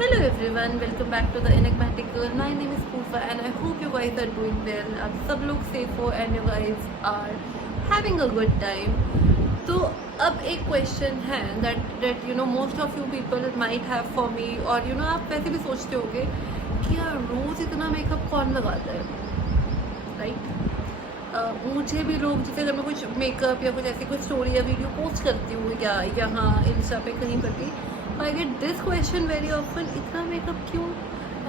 Hello everyone, welcome back to the Enigmatic Girl. My name is Poofa and I hope you guys are doing well. आप सब लोग safe हो and you guys are having a good time. तो अब एक question है that you know most of you people might have for me, और you know आप वैसे भी सोचते होगे कि यार रोज़ इतना मेकअप कौन लगाता है, राइट? मुझे भी लोग, जैसे अगर मैं कुछ मेकअप या कुछ ऐसी कोई स्टोरी या वीडियो पोस्ट करती हूँ या यहाँ इंस्टा पे कहीं पर भी, I get this question very often, इतना मेकअप क्यों?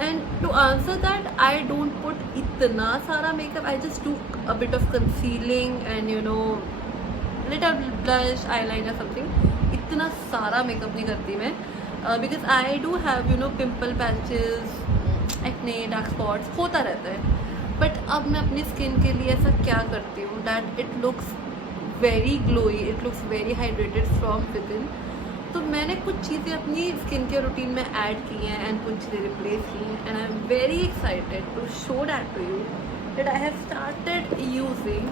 And to answer that I don't put इतना सारा makeup, I just do a bit of concealing and you know little blush eyeliner something. इतना सारा मेकअप नहीं करती मैं, because I do have you know pimple patches, acne, dark spots होता रहता है. बट अब मैं अपनी स्किन के लिए ऐसा क्या करती हूँ that it looks very glowy, it looks very hydrated from within. तो मैंने कुछ चीज़ें अपनी स्किन केयर रूटीन में ऐड की हैं एंड कुछ चीज़ें रिप्लेस की हैं, and I am very excited to show that to you that I have started using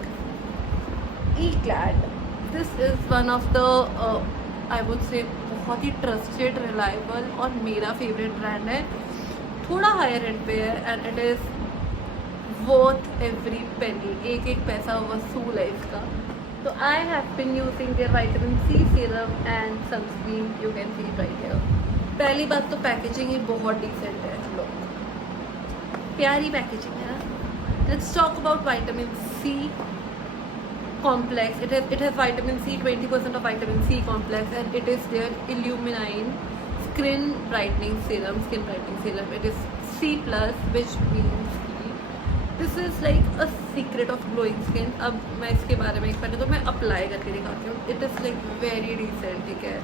Eclad. This is one of the I would say बहुत ही ट्रस्टेड, रिलायबल और मेरा फेवरेट ब्रांड है. थोड़ा हायर एंड पे है and it is worth every penny, एक एक पैसा वसूल है इसका. तो I have been using their vitamin C serum and sunscreen, you can see it right here. पहली बात तो पैकेजिंग ही बहुत डिसेंट है, लोग प्यारी पैकेजिंग है ना. Let's talk about vitamin C complex. It has vitamin C, 20% of vitamin C complex, and it is their Illuminine skin brightening serum. It is C plus, which means this is like a secret of glowing skin. अब मैं इसके बारे में पहले तो मैं apply करके दिखाती हूँ. It is like very decent, ठीक है.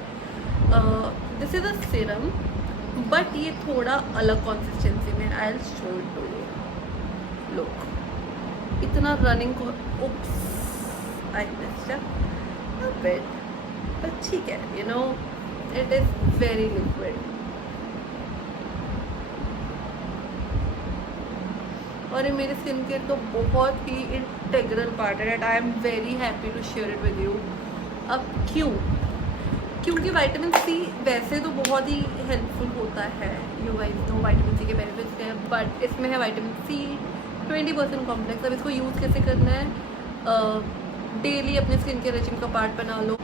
This is a serum, but ये थोड़ा अलग consistency में. I'll show it to you. Look, इतना running को oops, I messed up a bit, but ठीक है, you know, it is very liquid. और ये मेरे स्किन केयर तो बहुत ही इंटेग्रल पार्ट है. I am very happy to share it with you. अब क्यों? क्योंकि विटामिन सी वैसे तो बहुत ही हेल्पफुल होता है, you guys know vitamin C के बेनिफिट्स हैं, बट इसमें है विटामिन सी 20% कॉम्प्लेक्स. अब इसको यूज़ कैसे करना है? डेली अपने स्किन के रेजिम का पार्ट बना लो,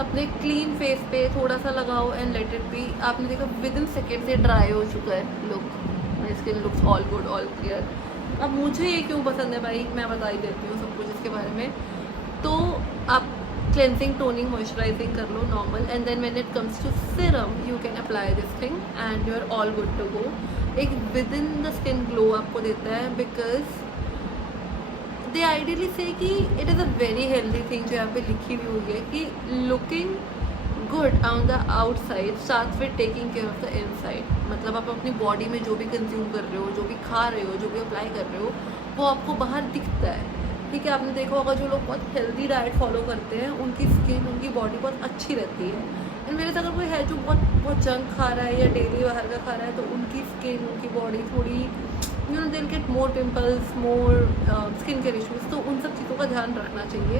अपने क्लीन फेस पे थोड़ा सा लगाओ एंड लेट इट बी. आपने देखा विद इन सेकेंड से ड्राई हो चुका है. Look, my skin looks all good, all clear. अब मुझे ये क्यों पसंद है भाई, मैं बता ही देती हूँ सब कुछ इसके बारे में. तो आप क्लेंजिंग, टोनिंग, मॉइस्चराइजिंग कर लो normal, and then when it comes to serum you can apply this thing and you are all good to go. एक with in the skin glow आपको देता है, बिकॉज दे आइडियली से कि it is a very healthy thing जो यहाँ पे लिखी हुई हुई है कि looking good on the outside start with taking care of the inside. मतलब आप अपनी बॉडी में जो भी कंज्यूम कर रहे हो, जो भी खा रहे हो, जो भी अप्लाई कर रहे हो, वो आपको बाहर दिखता है. ठीक है, आपने देखा होगा जो लोग बहुत हेल्दी डाइट फॉलो करते हैं उनकी स्किन, उनकी बॉडी बहुत अच्छी रहती है. एंड मेरे से अगर कोई है जो बहुत जंक खा रहा है या डेली बाहर का खा रहा है, तो उनकी स्किन, उनकी बॉडी थोड़ी you know they'll get more pimples, more skin care issues. तो उन सब चीज़ों का ध्यान रखना चाहिए.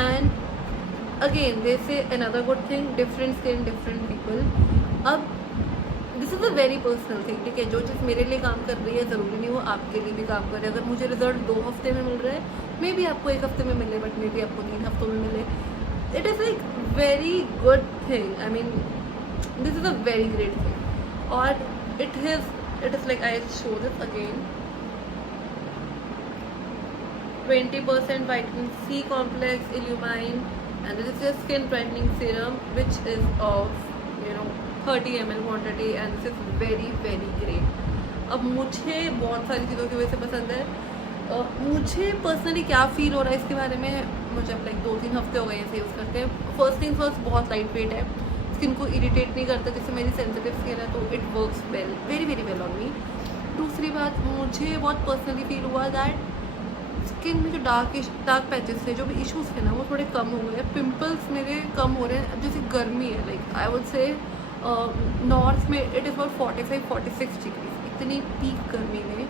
And again they say another good thing, different skin, different people. अब this is a very personal thing, ठीक है. जो चीज़ मेरे लिए काम कर रही है ज़रूरी नहीं वो आपके लिए भी काम करे. अगर मुझे रिजल्ट 2 हफ्ते में मिल रहा है, मे बी आपको 1 हफ्ते में मिले, बट मे बी आपको 3 हफ्तों में मिले. It is like very good thing. I mean this is a very great thing. और it is like, I'll show this again, 20% vitamin C complex, Illumine, and this is your skin brightening serum which is of you know 30 ml quantity, and this is very very great. अब मुझे बहुत सारी चीज़ों की वजह से पसंद है. मुझे पर्सनली क्या फील हो रहा है इसके बारे में, मुझे अब लाइक 2-3 हफ्ते हो गए इसे यूज़ करते हैं. फर्स्ट थिंग फर्स्ट, बहुत लाइट वेट है, स्किन को इरिटेट नहीं करता. जैसे मेरी सेंसिटिव स्किन है तो it works well, very very well on me. दूसरी बात, मुझे बहुत पर्सनली फील हुआ दैट स्किन में जो डार्क पैचेस थे, जो भी इश्यूज़ थे ना, वो थोड़े कम हो गए. पिंपल्स मेरे कम हो रहे हैं. अब जैसे गर्मी है, like I would say north में इट इज़ अबाउट 45-46 डिग्री, इतनी पीक गर्मी में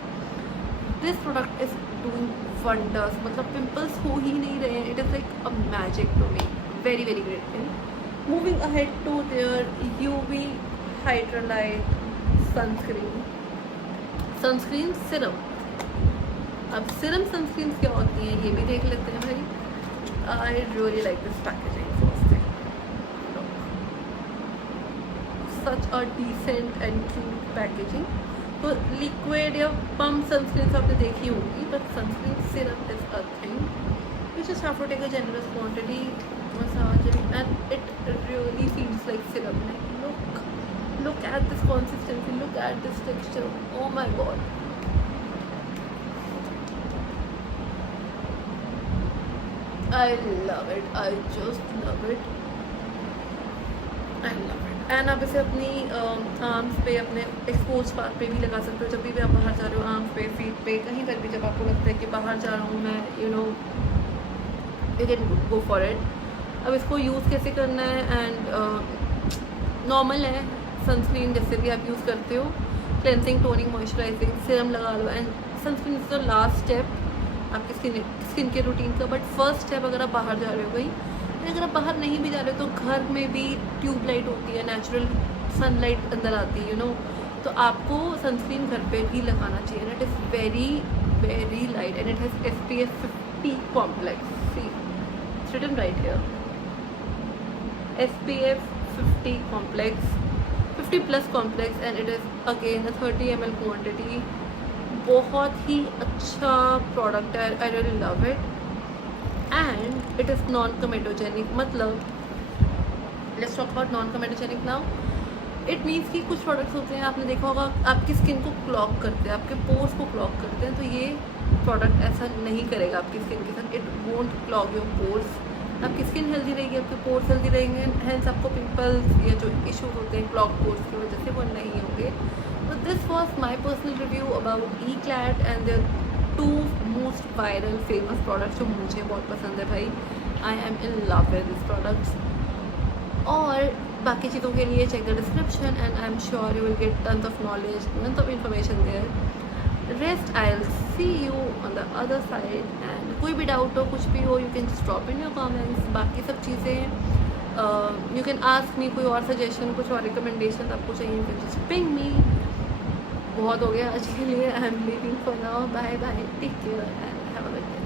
this product is doing wonders. मतलब पिंपल्स हो ही नहीं रहे हैं. It is like a magic to me. Very very great thing. Moving ahead to their UV Hydrolite sunscreen serum. अब सिरम सनस्क्रीन क्या होती हैं ये भी देख लेते हैं भाई। I really like this packaging first thing, such a decent and cute packaging. तो लिक्विड या पम्प सनस्क्रीन आपने देखी होगी, but sunscreen serum is a thing you just have to take a generous quantity, massage it, and it really feels like serum. Like look at this consistency, look at this texture. Oh my god, I love it. I just love it. I love it. And आप इसे अपनी arms पे, अपने expose part पे भी लगा सकते हो। जब भी आप बाहर जा रहे हो, आर्म्स पे, फीट पे, कहीं पर भी जब आपको लगता है कि बाहर जा रहा हूँ मैं, you know, you can go for it. अब इसको यूज़ कैसे करना है, एंड नॉर्मल है सनस्क्रीन जैसे भी आप यूज़ करते हो, क्लेंसिंग, टोनिंग, मॉइस्चराइजिंग, सीरम लगा लो। And sunscreen is the last step आपकी स्किन के रूटीन का, बट फर्स्ट स्टेप अगर आप बाहर जा रहे हो भाई। अगर आप बाहर नहीं भी जा रहे हो तो घर में भी ट्यूबलाइट होती है, नेचुरल सनलाइट अंदर आती है, यू नो, तो आपको सनस्क्रीन घर पे भी लगाना चाहिए। And it is very very light and it has SPF 50 complex. See it's written right here, SPF 50 complex, 50+ complex, and it is again 30 ml quantity. बहुत ही अच्छा प्रोडक्ट है, I really love it. And it is non comedogenic, मतलब let's talk about non comedogenic now. It means कि कुछ products होते हैं, आपने देखा होगा, आपकी स्किन को क्लॉग करते हैं, आपके पोर्स को क्लॉग करते हैं, तो ये प्रोडक्ट ऐसा नहीं करेगा आपकी स्किन के साथ। It won't clog your pores, आपकी स्किन हेल्दी रहेगी, आपके पोर्स हेल्दी रहेंगे, हेंस आपको पिंपल्स या जो इश्यूज होते हैं क्लॉग पोर्स की वजह से वो नहीं होंगे। तो this was my personal review about Eclat and their 2 most viral famous products जो मुझे बहुत पसंद है भाई। I am in love with this products. और बाकी चीज़ों के लिए check the description and I am sure you will get tons of knowledge, tons of information there. Rest I will see you on the other side. And कोई भी doubt हो, कुछ भी हो, you can just drop in your comments. बाकी सब चीज़ें you can ask me, कोई और सजेशन, कुछ और रिकमेंडेशन आपको चाहिए, you can just ping me. बहुत हो गया आज के लिए, I am leaving for now, bye bye, take care and have a good day.